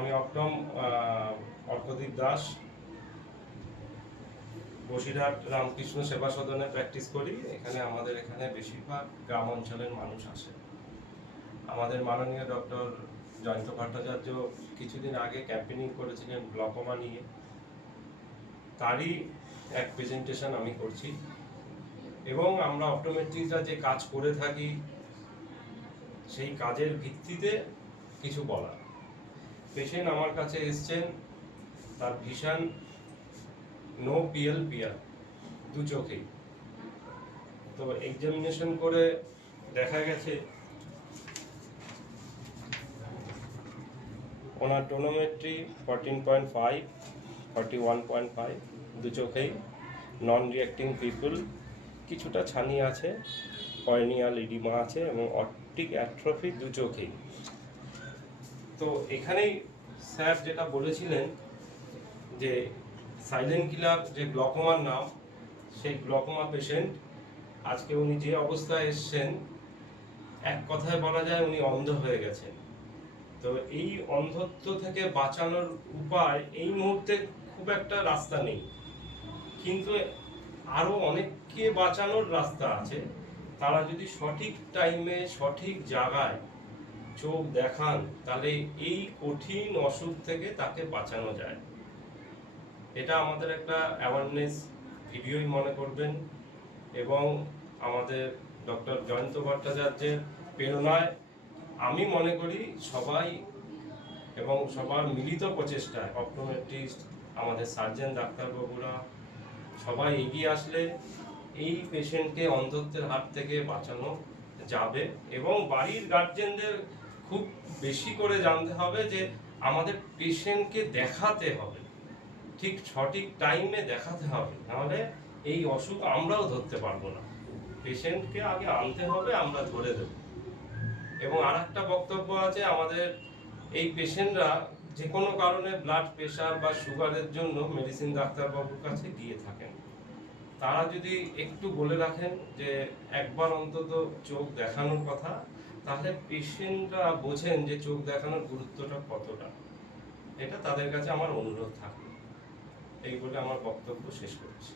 আমি অক্টম আহ, অর্কদীপ দাস বসিরহাট রামকৃষ্ণ সেবা সদনে প্র্যাকটিস করি। এখানে আমাদের এখানে বেশিরভাগ গ্রাম অঞ্চলের মানুষ আসে। আমাদের মাননীয় ডক্টর জয়ন্ত ভট্টাচার্য কিছুদিন আগে ক্যাম্পেনিং করেছিলেন গ্লকোমা নিয়ে। তারই এক প্রেজেন্টেশন আমি করছি। এবং আমরা অপটোমেট্রিকরা যে কাজ করে থাকি সেই কাজের ভিত্তিতে কিছু বলা পেশেন্ট আমার কাছে এসছেন, তার ভিশন নো পিএল পিয়ার দু চোখেই তো এক্সামিনেশন করে দেখা গেছে, ওনার tonometry fourteen point five forty one point five দু চোখেই। নন রিয়াক্টিং পিপুল কিছুটা ছানি আছে কর্নিয়াল ইডিমা আছে এবং অপটিক অ্যাট্রফি দু চোখেই। তো এখানেই স্যার যেটা বলেছিলেন যে সাইলেন্ট কিলার যে গ্লকোমার নাম, সেই গ্লকোমা পেশেন্ট আজকে উনি যে অবস্থায় এসছেন, এক কথায় বলা যায় উনি অন্ধ হয়ে গেছেন। তো এই অন্ধত্ব থেকে বাঁচানোর উপায় এই মুহূর্তে খুব একটা রাস্তা নেই। কিন্তু আরও অনেককে বাঁচানোর রাস্তা আছে। তারা যদি সঠিক টাইমে সঠিক জায়গায় চোখ দেখান, তাহলে এই কঠিন অসুখ থেকে তাকে বাঁচানো যায়। এটা আমাদের একটা অ্যাওয়ারনেস ভিডিওই মনে করবেন। এবং আমাদের ডক্টর জয়ন্ত ভট্টাচার্যের প্রেরণায় আমি মনে করি সবাই এবং সবার মিলিত প্রচেষ্টায় অপটোমেট্রিস্ট আমাদের সার্জেন ডাক্তারবাবুরা, সবাই এগিয়ে আসলে এই পেশেন্টকে অন্ধত্বের হাত থেকে বাঁচানো যাবে এবং বাড়ির গার্জেনদের খুব বেশি করে জানতে হবে যে আমাদের পেশেন্টকে দেখাতে হবে। ঠিক সঠিক টাইমে দেখাতে হবে, নাহলে এই অসুখ আমরাও ধরতে পারব না। পেশেন্টকে আগে আনতে হবে, আমরা ধরে দেব। এবং আর একটা বক্তব্য আছে, আমাদের এই পেশেন্টরা যে কোনো কারণে ব্লাড প্রেশার বা সুগারের জন্য মেডিসিন ডাক্তারবাবুর কাছে গিয়ে থাকেন। তারা যদি একটু বলে রাখেন যে একবার অন্তত চোখ দেখানোর কথা, তাহলে পেশেন্টরা বোঝেন যে চোখ দেখানোর গুরুত্বটা কতটা। এটা তাদের কাছে আমার অনুরোধ থাকবে এই বলে আমার বক্তব্য শেষ করছি।